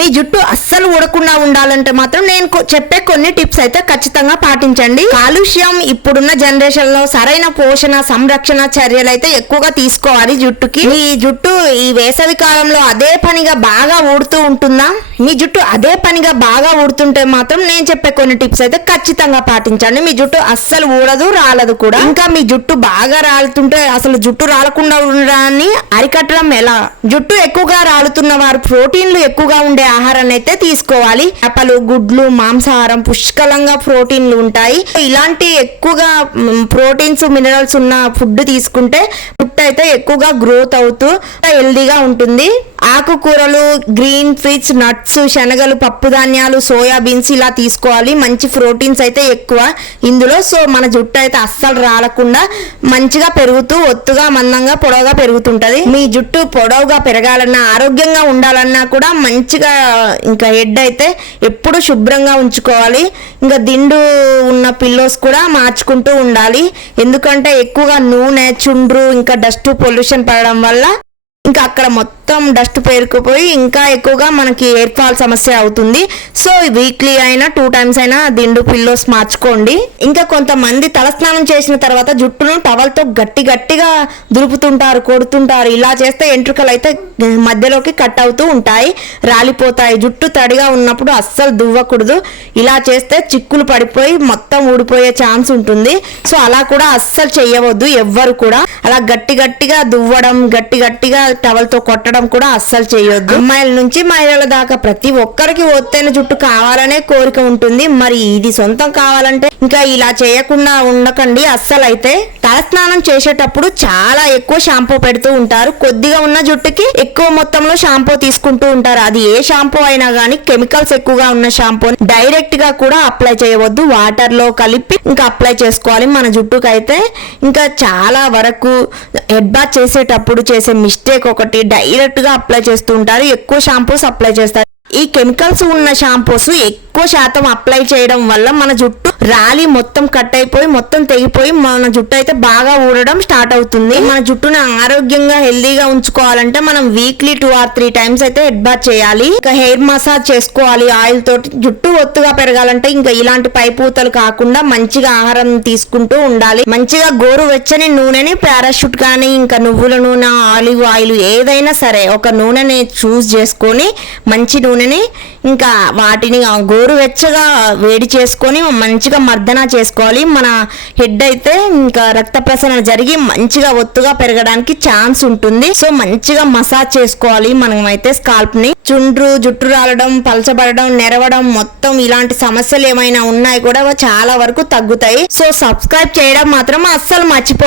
మీ జుట్టు అస్సలు ఊడకుండా ఉండాలంటే మాత్రం నేను చెప్పే కొన్ని టిప్స్ అయితే ఖచ్చితంగా పాటించండి. కాలుష్యం ఇప్పుడున్న జనరేషన్ లో సరైన పోషణ సంరక్షణ చర్యలు అయితే ఎక్కువగా తీసుకోవాలి జుట్టుకి. మీ జుట్టు ఈ వేసవి కాలంలో అదే పనిగా బాగా ఊడుతూ ఉంటుందా? మీ జుట్టు అదే పనిగా బాగా ఊడుతుంటే మాత్రం నేను చెప్పే కొన్ని టిప్స్ అయితే ఖచ్చితంగా పాటించండి. మీ జుట్టు అస్సలు ఊడదు రాలదు కూడా. ఇంకా మీ జుట్టు బాగా రాలుతుంటే అసలు జుట్టు రాలకుండా ఉండడాన్ని అరికట్టడం ఎలా? జుట్టు ఎక్కువగా రాలుతున్న వారు ప్రోటీన్లు ఎక్కువగా ఉండే ఆహారాన్ని అయితే తీసుకోవాలి. చేపలు గుడ్లు మాంసాహారం పుష్కలంగా ప్రోటీన్లు ఉంటాయి. ఇలాంటి ఎక్కువగా ప్రోటీన్స్ మినరల్స్ ఉన్న ఫుడ్ తీసుకుంటే జుట్టు అయితే ఎక్కువగా గ్రోత్ అవుతూ హెల్దీగా ఉంటుంది. ఆకుకూరలు గ్రీన్ ఫిష్ నట్స్ శనగలు పప్పు ధాన్యాలు సోయాబీన్స్ ఇలా తీసుకోవాలి. మంచి ప్రోటీన్స్ అయితే ఎక్కువ ఇందులో. సో మన జుట్టు అయితే అస్సలు రాలకుండా మంచిగా పెరుగుతూ ఒత్తుగా మందంగా పొడవుగా పెరుగుతుంటది. మీ జుట్టు పొడవుగా పెరగాలన్నా ఆరోగ్యంగా ఉండాలన్నా కూడా మంచిగా ఇంకా హెడ్ అయితే ఎప్పుడు శుభ్రంగా ఉంచుకోవాలి. ఇంకా దిండు ఉన్న పిల్లోస్ కూడా మార్చుకుంటూ ఉండాలి. ఎందుకంటే ఎక్కువగా నూనె చుండ్రు ఇంకా డస్ట్ పొల్యూషన్ పడడం వల్ల ఇంకా అక్కడ మొత్తం డస్ట్ పేరుకుపోయి ఇంకా ఎక్కువగా మనకి ఎయిర్ ఫాల్ సమస్య అవుతుంది. సో వీక్లీ అయినా 2 times అయినా దిండు పిల్లోస్ మార్చుకోండి. ఇంకా కొంతమంది తలస్నానం చేసిన తర్వాత జుట్టును టవల్తో గట్టిగా దులుపుతుంటారు కొడుతుంటారు. ఇలా చేస్తే ఎంట్రుకలు అయితే మధ్యలోకి కట్ అవుతూ ఉంటాయి రాలిపోతాయి. జుట్టు తడిగా ఉన్నప్పుడు అస్సలు దువ్వకూడదు. ఇలా చేస్తే చిక్కులు పడిపోయి మొత్తం ఊడిపోయే ఛాన్స్ ఉంటుంది. సో అలా కూడా అస్సలు చెయ్యవద్దు ఎవ్వరు కూడా. అలా గట్టిగా దువ్వడం గట్టిగా టవల్తో కొట్టడం కూడా అస్సలు చేయొద్దు. అమ్మాయిల నుంచి మహిళల దాకా ప్రతి ఒక్కరికి ఒత్తైన జుట్టు కావాలనే కోరిక ఉంటుంది. మరి ఇది సొంతం కావాలంటే ఇంకా ఇలా చేయకుండా ఉండకండి అస్సలు. అయితే తలస్నానం చేసేటప్పుడు చాలా ఎక్కువ షాంపూ పెడుతూ ఉంటారు. కొద్దిగా ఉన్న జుట్టుకి ఎక్కువ మొత్తంలో షాంపూ తీసుకుంటూ ఉంటారు. అది ఏ షాంపూ అయినా కానీ కెమికల్స్ ఎక్కువగా ఉన్న షాంపూ డైరెక్ట్ గా కూడా అప్లై చేయవద్దు. వాటర్ లో కలిపి ఇంకా అప్లై చేసుకోవాలి మన జుట్టుకు. అయితే ఇంకా చాలా వరకు హెడ్ బాత్ చేసేటప్పుడు చేసే మిస్టేక్ ఒకటి, డైరెక్ట్ గా అప్లై చేస్తూ ఉంటారు. ఎక్కువ షాంపూస్ అప్లై చేస్తారు. ఈ కెమికల్స్ ఉన్న షాంపూస్ ఎక్కువ శాతం అప్లై చేయడం వల్ల మన జుట్టు రాలి మొత్తం కట్ అయిపోయి మొత్తం తెగిపోయి మన జుట్టు అయితే బాగా ఊడడం స్టార్ట్ అవుతుంది. మన జుట్టును ఆరోగ్యంగా హెల్దీగా ఉంచుకోవాలంటే మనం వీక్లీ 2 or 3 times అయితే హెడ్ బాత్ చేయాలి. ఇంకా హెయిర్ మసాజ్ చేసుకోవాలి ఆయిల్ తోటి. జుట్టు ఒత్తుగా పెరగాలంటే ఇంకా ఇలాంటి పైపూతలు కాకుండా మంచిగా ఆహారం తీసుకుంటూ ఉండాలి. మంచిగా గోరువెచ్చని నూనెని పారాషూట్ కానీ ఇంకా నువ్వుల నూనె ఆలివ్ ఆయిల్ ఏదైనా సరే ఒక నూనెని చూస్ చేసుకొని మంచి నూనెని ఇంకా వాటిని గోరువెచ్చగా వేడి చేసుకొని మంచిగా మర్దన చేసుకోవాలి. మన హెడ్ అయితే ఇంకా రక్త ప్రసరణ జరిగి మంచిగా ఒత్తుగా పెరగడానికి ఛాన్స్ ఉంటుంది. సో మంచిగా మసాజ్ చేసుకోవాలి మనం అయితే స్కాల్ప్ ని. చుండ్రు జుట్టు రాలడం పలచబడడం నెరవడం మొత్తం ఇలాంటి సమస్యలు ఏమైనా ఉన్నాయి కూడా చాలా వరకు తగ్గుతాయి. సో సబ్స్క్రైబ్ చేయడం మాత్రం అస్సలు మర్చిపో